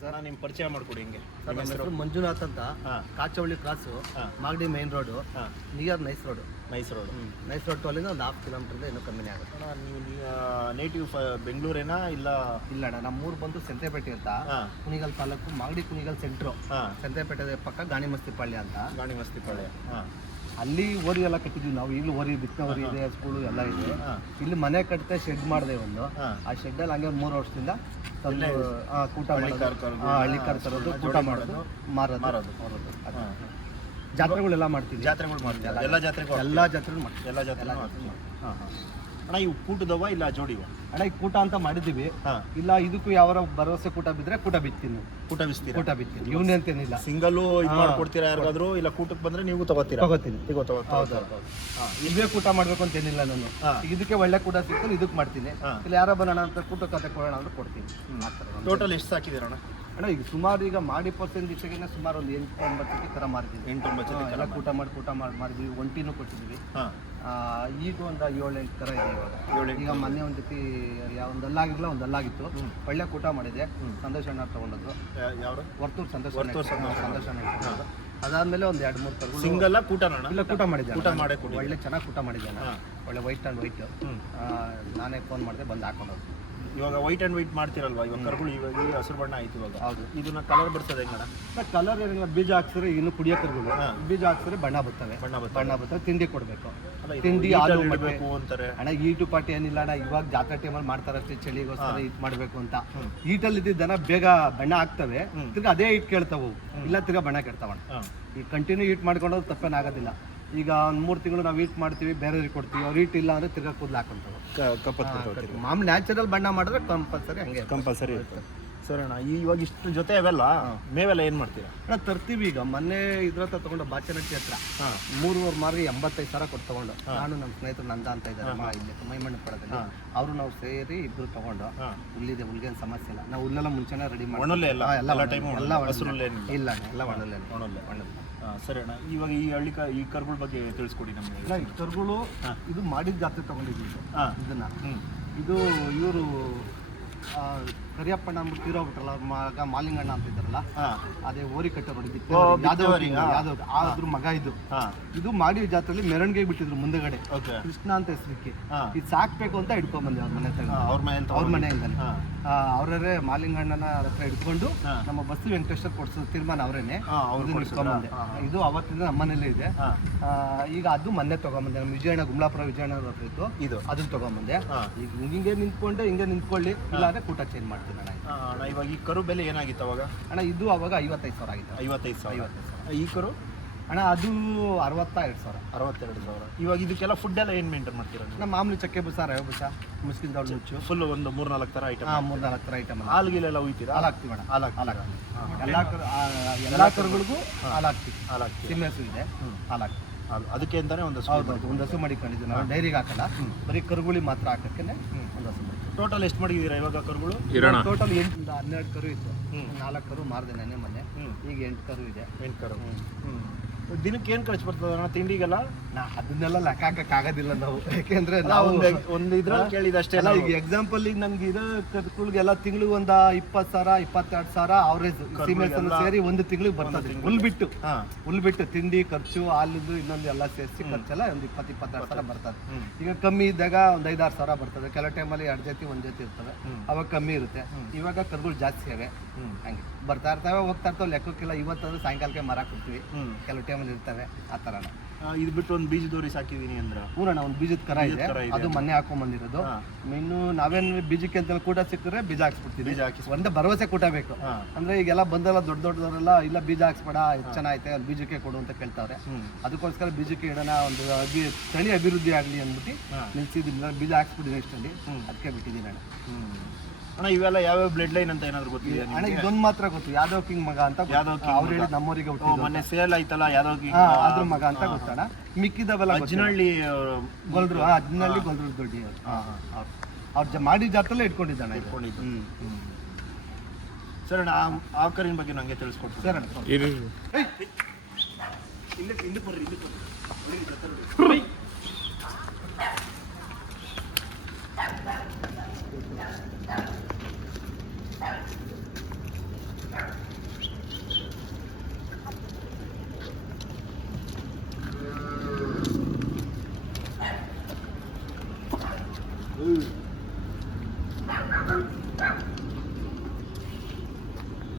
Sir. ನಿಮ್ಮ ಪರಿಚಯ ಮಾಡಿಕೊಡಿ ಹಿಂಗೆ. ಸರ್ ನಮ್ಮ ಹೆಸರು ಮಂಜುನಾಥ್ ಅಂತ, Kachavalli cross, Magadi main road, near nice road. Nice road. Nice road ಅಲ್ಲಿಂದ ಒಂದು 1/2 ಕಿಲೋಮೀಟರ್ ಇನ್ನೂ ಕಮ್ಮಿನೇ ಆಗುತ್ತೆ. ನೀವು ನೇಟಿವ್ ಬೆಂಗಳೂರೇನಾ ಇಲ್ಲ? ಇಲ್ಲ ಅಣ್ಣ, ನಮ್ಮೂರು ಬಂದು ಸಂತೆಪೇಟೆ ಅಂತ, ಕುಣಿಗಲ್ ತಾಲೂಕು, ಮಾಗಡಿ ಕುಣಿಗಲ್ ಸೆಂಟ್ರು. ಸಂತೆಪೇಟೆ ಪಕ್ಕ ಗಾಣಿಮಸ್ತಿಪಾಳ್ಯ ಅಂತ. ಗಾಣಿಮಸ್ತಿಪಾಳ್ಯ. ಅಲ್ಲಿ ಓರಿ ಎಲ್ಲ ಕಟ್ಟಿದ್ವಿ ನಾವು. ಈಗಲೂ ಓರಿ, ಬಿತ್ತನೆ ಓರಿ ಇದೆ, ಸ್ಕೂಲು ಎಲ್ಲ ಇದೆ. ಇಲ್ಲಿ ಮನೆ ಕಟ್ಟಿದೆ, ಶೆಡ್ ಮಾಡಿದೆ ಒಂದು. ಆ ಶೆಡ್ಡಲ್ಲಿ ಹಂಗೆ 3 ವರ್ಷದಿಂದ ಕೂಟ ಮಾಡೋದು, ಹಳ್ಳಿ ಕಾರ್ ತರೋದು, ಕೂಟ ಮಾಡೋದು, ಮಾರೋದು. ಜಾತ್ರೆಗಳೆಲ್ಲ ಮಾಡ್ತೀವಿ. ಜಾತ್ರೆಗಳು ಮಾಡ್ತೀವಿ. ಎಲ್ಲ ಜಾತ್ರೆಗಳು ಮಾಡ್ತೀವಿ. ಎಲ್ಲ ಜಾತ್ರೆ ಮಾಡ್ತೀವಿ. ಅಣ್ಣ ಇವು ಕೂಟದವ ಇಲ್ಲ ಜೋಡಿವ? ಅಣ್ಣ ಈ ಕೂಟ ಅಂತ ಮಾಡಿದ್ದೀವಿ. ಇಲ್ಲ ಇದಕ್ಕೂ ಯಾವ ಭರವಸೆ ಕೂಟ ಬಿದ್ದರೆ ಕೂಟ ಬಿತ್ತೀನಿ. ಕೂಟ ಬಿಸ್ತೀವಿ. ಕೂಟ ಬಿತ್ತೀನಿ. ಇವನೇ ಅಂತೇನಿಲ್ಲ. ಸಿಂಗಲ್ಲು ಇದು ಮಾಡ್ಕೊಡ್ತೀರಾ ಯಾರಿಗಾದ್ರು? ಇಲ್ಲ ಕೂಟಕ್ಕೆ ಬಂದ್ರೆ ನೀವು ತಗೋತೀನಿ. ಹೌದು. ಇವೇ ಕೂಟ ಮಾಡ್ಬೇಕು ಅಂತ ಏನಿಲ್ಲ ನಾನು. ಇದಕ್ಕೆ ಒಳ್ಳೆ ಕೂಟ ಸಿಗ್ತಾನೆ ಇದಕ್ಕೆ ಮಾಡ್ತೀನಿ. ಇಲ್ಲ ಯಾರೋ ಬರೋಣ ಅಂತ ಕೂಟ ಕತೆ ಕೊಡೋಣ ಅಂತ ಕೊಡ್ತೀನಿ. ಟೋಟಲ್ ಎಷ್ಟು ಸಾಕಿದ್ದೀರಣ್ಣ? ಅಣ್ಣ ಈಗ ಸುಮಾರು ಈಗ ಮಾಡಿ ಪರ್ಸೆಂಟ್ ದಿವಸಕ್ಕೆ ಸುಮಾರು ಒಂದು 8-9 ಥರ ಮಾರಿದ್ದೀವಿ. 8-9 ಎಲ್ಲ ಕೂಟ ಮಾಡಿದ್ದೀವಿ. ಒಂಟಿನೂ ಕೊಟ್ಟಿದ್ದೀವಿ. ಈಗ ಒಂದು 7-8 ಥರ ಇದೆ ಇವಾಗ. ಈಗ ಮೊನ್ನೆ ಒಂದು ಜೊತೆ ಒಂದು ಅಲ್ಲಾಗಿತ್ತು. ಒಳ್ಳೆ ಕೂಟ ಮಾಡಿದೆ. ಸಂತೋಷ ಅಣ್ಣ ತಗೊಂಡದ್ದು. ಯಾರು? ವರ್ತೂರು ಸಂತೋಷ ಅಣ್ಣ. ಅದಾದ್ಮೇಲೆ ಒಂದು 2-3 ಥರ ಸಿಂಗಲ್ ಕೂಟ ಮಾಡಿದ್ದೆ. ಕೂಟ ಮಾಡಿ ಒಳ್ಳೆ ಚೆನ್ನಾಗಿ ಕೂಟ ಮಾಡಿದ್ದಾನೆ. ಒಳ್ಳೆ ವೈಟ್ ಆ್ಯಂಡ್ ವೈಟ್. ನಾನೇ ಫೋನ್ ಮಾಡಿದೆ, ಬಂದು ಹಾಕೊಂಡೋದು. ಇವಾಗ ವೈಟ್ ಆ್ಯಂಡ್ ವೈಟ್ ಮಾಡ್ತಿರಲ್ವಾ ಇವಾಗ ಕರುಗಳು? ಇವಾಗ ಹಸಿರು ಬಣ್ಣ ಆಯ್ತು ಇವಾಗ. ಹೌದು. ಇದನ್ನ ಕಲರ್ ಬಿಡ್ಸೋದು ಹೆಂಗಣ? ಕಲರ್ ಏನಿಲ್ಲ, ಬೀಜ ಹಾಕ್ಸಿದ್ರೆ ಇನ್ನು ಕುಡಿಯೋ ಕರುಗಳು. ಬೀಜ ಹಾಕ್ಸಿದ್ರೆ ಬಣ್ಣ ಬರ್ತವೆ. ತಿಂಡಿ ಕೊಡಬೇಕು. ತಿಂಡಿ ಹಾಲು ಮಾಡಬೇಕು ಅಂತಾರೆ ಅಣ್ಣ. ಈಟು ಪಾಟಿ ಏನಿಲ್ಲ ಅಣ್ಣ, ಇವಾಗ ಜಾತ್ರೆ ಟೈಮಲ್ಲಿ ಮಾಡ್ತಾರಷ್ಟೇ, ಚಳಿಗೋಸ್ಕರ ಈಟ್ ಮಾಡಬೇಕು ಅಂತ. ಈಟಲ್ಲಿ ಇದ್ದಿದ್ದನ ಬೇಗ ಬಣ್ಣ ಹಾಕ್ತವೆ, ತಿರ್ಗಿ ಅದೇ ಈಟ್ ಕೇಳ್ತಾವು. ಇಲ್ಲ ತಿರ್ಗಾ ಬಣ್ಣ ಕೆಡ್ತಾವಣ್ಣ. ಈ ಕಂಟಿನ್ಯೂ ಈಟ್ ಮಾಡ್ಕೊಂಡೋದು ತಪ್ಪೇನಾಗೋದಿಲ್ಲ. ಈಗ ಒಂದು 3 ತಿಂಗಳು ನಾವು ಈಟ್ ಮಾಡ್ತೀವಿ, ಬೇರೆಯವ್ರಿಗೆ ಕೊಡ್ತೀವಿ. ಅವ್ರು ಈಟ್ ಇಲ್ಲ ಅಂದರೆ ತಿರ್ಗಾ ಕೂದಲು ಹಾಕೊಂತಾವೆ. ಮಾಮೂಲಿ ನ್ಯಾಚುರಲ್ ಬಣ್ಣ ಮಾಡಿದ್ರೆ ಕಂಪಲ್ಸರಿ ಇರುತ್ತೆ. ಸರಿ ಅಣ್ಣ, ಇವಾಗ ಇಷ್ಟು ಜೊತೆ ಅವೆಲ್ಲ ಮೇವೆಲ್ಲ ಏನು ಮಾಡ್ತೀರಾ? ಅಣ್ಣ ತರ್ತೀವಿ. ಈಗ ಮೊನ್ನೆ ಇದ್ರ ಹತ್ರ ತಗೊಂಡು ಬಾಚನಟ್ಟಿ ಹತ್ರ 3 ಮಾರಿಗೆ 85,000 ಕೊಟ್ಟು ತಗೊಂಡು, ನಾನು ನಮ್ಮ ಸ್ನೇಹಿತರು ನಂದ ಅಂತ ಇದ್ದಾರೆ ಇಲ್ಲಿ ಮೈಮಣ್ಣು ಪಡದಲ್ಲಿ, ಅವರು ನಾವು ಸೇರಿ ಇಬ್ರು ತಗೊಂಡು ಹುಲ್ಗೇನು ಸಮಸ್ಯೆ ಇಲ್ಲ. ನಾವು ಹುಲ್ಲೆಲ್ಲ ಮುಂಚೆನೇ ರೆಡಿ ಮಾಡಿ ಇಲ್ಲ ಎಲ್ಲ ಒಣಲೆ. ಸರಿ ಅಣ್ಣ, ಇವಾಗ ಈ ಕರುಗಳ ಬಗ್ಗೆ ತಿಳಿಸ್ಕೊಡಿ ನಮಗೆ. ಈ ಕರುಗಳು ಇದು ಮಾಡಿದ ಜಾತ್ರೆ ತಗೊಂಡಿದ್ದೀವಿ ಇದನ್ನ. ಇದು ಇವರು ಕರಿಯಪ್ಪಣ್ಣ ಅಂದ್ಬಿಟ್ಟು ತೀರೋಗ್ಬಿಟ್ರಲ್ಲ, ಅವ್ರ ಮಗ ಮಾಲಿಂಗಣ್ಣ ಅಂತ ಇದ್ದಾರಲ್ಲ, ಅದೇ ಓರಿ ಕಟ್ಟೆ ಹೊಡಿದ್ದು ಅದ್ರ ಮಗ. ಇದು ಮಾಡಿ ಜಾತ್ರೆಯಲ್ಲಿ ಮೆರವಣಿಗೆ ಬಿಟ್ಟಿದ್ರು ಮುಂದೆಗಡೆ, ಕೃಷ್ಣ ಅಂತ ಹೆಸರಿಗೆ. ಇದು ಸಾಕ್ಬೇಕು ಅಂತ ಹಿಡ್ಕೊಂಡ್ಬಂದೆ ಅವ್ರ ಮನೆಯಿಂದಾನೆ. ಅವರೇ ಮಾಲಿಂಗಣ್ಣನ ಹತ್ರ ಹಿಡ್ಕೊಂಡು ನಮ್ಮ ಬಸ್ಸು ವೆಂಕಟೇಶ್ವರ ಕೊಡ್ಸೋ ತೀರ್ಮಾನ ಅವರೇನೆ ಇಟ್ಕೊಂಡ್ಬಂದೆ. ಇದು ಅವತ್ತಿಂದ ನಮ್ಮನೇಲೇ ಇದೆ. ಈಗ ಅದು ಮೊನ್ನೆ ತಗೊಂಬಂದೆ. ನಮ್ಮ ವಿಜಯಣ್ಣ, ಗುಮ್ಲಾಪುರ ವಿಜಯಣ್ಣ ಹತ್ರ ಇತ್ತು, ಅದನ್ನ ತಗೊಂಬಂದೆ. ಈಗ ಹಿಂಗೆ ನಿಂತ್ಕೊಳ್ಳಿ, ಇಲ್ಲಾಂದ್ರೆ ಕೂಟ ಚೇಂಜ್ ಮಾಡ್ತೀನಿ ಅಣ್ಣ. ಇವಾಗ ಈ ಕರು ಬೆಲೆ ಏನಾಗಿತ್ತು ಅವಾಗ? ಅಣ್ಣ ಇದು ಅವಾಗ 55,000 ಆಗಿತ್ತು. 55,000. ಈ ಕರು ಅಣ್ಣ ಅದು 62,000. ಇವಾಗ ಇದಕ್ಕೆಲ್ಲ ಫುಡ್ ಎಲ್ಲ ಏನು ಮೇಂಟೈನ್ ಮಾಡ್ತೀರಾ? ನಮ್ಮ ಮಾಮೂಲಿ ಚಕ್ಕೆ ಬುಸ, ರವೆ ಬುಸ, ಮುಸ್ಕಿನ ದೌಡ್ ಮುಚ್ಚು, ಫುಲ್ ಒಂದು 3-4 ಥರ ಐಟಮ್. 3-4 ಥರ ಐಟಮ್. ಹಾಲುಗಿಲೆಲ್ಲ ಉಯ್ತೀರಾ? ಹಾಲು ಹಾಕ್ತೀವಿ ಅಣ್ಣ. ಎಲ್ಲ ಕರುಗಳಿಗೂ ಹಾಲು ಹಾಕ್ತೀವಿ. ಸಿಮೆಸು ಇದೆ, ಹಾಲು ಹಾಕ್ತೀವಿ. ಅದಕ್ಕೆ ಅಂತಾನೆ ಒಂದು ಹಸು ಮಾಡಿಕೊಂಡಿದ್ದೀವಿ ನಾವು. ಡೈರಿಗೆ ಹಾಕಲ್ಲ, ಬರೀ ಕರುಗಳಿಗೆ ಮಾತ್ರ ಹಾಕಕ್ಕೆ ಒಂದು ಹಸು. ಟೋಟಲ್ ಎಷ್ಟು ಮಾಡಿದ್ದೀರಾ ಇವಾಗ ಕರುಗಳು? ಟೋಟಲ್ 8-12 ಕರು ಇತ್ತು. 4 ಕರು ಮಾರಿದೆ ನೆನ್ನೆ ಮೊನ್ನೆ. ಈಗ 8 ಕರು ಇದೆ. 8 ಕರು. ದಿನಕ್ಕೆ ಏನು ಖರ್ಚು ಬರ್ತದ ತಿಂಡಿಗೆಲ್ಲ? ಅದನ್ನೆಲ್ಲ ಲೆಕ್ಕ ಹಾಕಕ್ಕಾಗೋದಿಲ್ಲ ನಾವು, ಯಾಕೆಂದ್ರೆ ನಾವು ಒಂದು ಇದ್ರಲ್ಲಿ ಕೇಳಿದಷ್ಟೇ. ಈಗ ಎಕ್ಸಾಂಪಲ್ ಈಗ ನನ್ಗೆ ಇರೋ ಕರುಗಳಿಗೆಲ್ಲ ತಿಂಗಳಿಗೆ ಒಂದು 20,000 22,000 ಅವರೇಜ್ ಸೀಮೆಸನ್ನು ಸೇರಿ ಒಂದು ತಿಂಗಳಿಗೆ ಬರ್ತದೆ. ಹುಲ್ ಬಿಟ್ಟು ತಿಂಡಿ ಖರ್ಚು, ಹಾಲಿದ್ದು ಇನ್ನೊಂದು ಎಲ್ಲ ಸೇರಿಸಿ ಖರ್ಚೆಲ್ಲ ಒಂದು 20-22,000 ಬರ್ತದೆ. ಈಗ ಕಮ್ಮಿ ಇದ್ದಾಗ ಒಂದು 5-6 ಸಾವಿರ ಬರ್ತದೆ. ಕೆಲವು ಟೈಮಲ್ಲಿ 2 ಜೊತೆ 1 ಜೊತೆ ಇರ್ತವೆ, ಅವಾಗ ಕಮ್ಮಿ ಇರುತ್ತೆ. ಇವಾಗ ಕರುಗಳು ಜಾಸ್ತಿ ಇವೆ, ಹಂಗೆ ಬರ್ತಾ ಇರ್ತವೆ ಹೋಗ್ತಾ ಇರ್ತವೆ. ಲೆಕ್ಕಕ್ಕಿಲ್ಲ. ಇವತ್ತಾದ್ರೂ ಸಾಯಂಕಾಲಕ್ಕೆ ಮರ ಕೊಡ್ತೀವಿ, ಕೆಲವು ಟೈಮಲ್ಲಿ ಇರ್ತವೆ ಆ ಥರ. ಇದು ಬಿಟ್ಟು ಒಂದು ಬೀಜದೋರಿ ಸಾಕಿದೀನಿ ಅಂದ್ರೆ? ಹೂರಣ್ಣ, ಒಂದು ಬೀಜದ ಕರ ಇದೆ, ಅದು ಮೊನ್ನೆ ಹಾಕೊಂಡ್ಬಂದಿರೋದು. ಇನ್ನು ನಾವೇನು ಬೀಜಕ್ಕೆ ಅಂತ ಕೂಟ ಸಿಕ್ಕಿದ್ರೆ ಬೀಜ ಹಾಕ್ಸ್ಬಿಡ್ತೀವಿ. ಒಂದೇ ಭರವಸೆ ಕೂಟ ಬೇಕು. ಅಂದ್ರೆ ಈಗೆಲ್ಲ ಬಂದೆಲ್ಲ ದೊಡ್ಡದವರೆಲ್ಲ ಇಲ್ಲ ಬೀಜ ಹಾಕ್ಸ್ಬೇಡ, ಚೆನ್ನಾಗೈತೆ ಅಲ್ಲಿ ಬೀಜಕ್ಕೆ ಕೊಡು ಅಂತ ಕೇಳ್ತಾವ್ರೆ. ಅದಕ್ಕೋಸ್ಕರ ಬೀಜಕ್ಕೆ ಇಡೋಣ, ಒಂದು ತಳಿ ಅಭಿವೃದ್ಧಿ ಆಗಲಿ ಅಂದ್ಬಿಟ್ಟು ನಿಲ್ಸಿದ್ದೀನಿ. ಬೀಜ ಹಾಕ್ಸ್ಬಿಟ್ಟಿದ್ದೀನಿ ಇಷ್ಟಲ್ಲಿ, ಅದಕ್ಕೆ ಬಿಟ್ಟಿದ್ದೀನಿ ಅಣ್ಣ. ಅಣ್ಣ ಇವೆಲ್ಲ ಯಾವ್ಯಾವ ಬ್ಲಡ್ ಲೈನ್ ಅಂತ ಏನಾದ್ರು ಗೊತ್ತಿದೆ ಅಣ್ಣ? ಇದೊಂದು ಮಾತ್ರ ಗೊತ್ತು, ಯಾದವ್ ಕಿಂಗ್ ಮಗ ಅಂತ. ಅವ್ರು ಹೇಳಿ ನಮ್ಮೂರಿಗೆ ಮೊನ್ನೆ ಸೇಲ್ ಆಯ್ತಲ್ಲ ಯಾದವ್ ಕಿಂಗ್, ಅದ್ರ ಮಗ ಅಂತ ಗೊತ್ತಣ್ಣ. ಮಿಕ್ಕಿದವೆಲ್ಲ ಅಜ್ನಹಳ್ಳಿ ಗೊಲ್ರು, ಅಜ್ನಹಳ್ಳಿ ಗೊಲ್ರು ದೊಡ್ಡಿ ಅವ್ರು ಮಾಡಿ ಜಾತ್ರೆಲ್ಲ ಇಟ್ಕೊಂಡಿದ್ದಾನೆ. ಸರ್ ಅಣ್ಣ, ಆ ಕರಿನ ಬಗ್ಗೆ ನಂಗೆ ತಿಳಿಸ್ಕೊಡ್ತೀನಿ. ಸರ್ ಅಣ್ಣ, ಇಲ್ಲಿ ಬರ್ರಿ. ಹ್ಮ್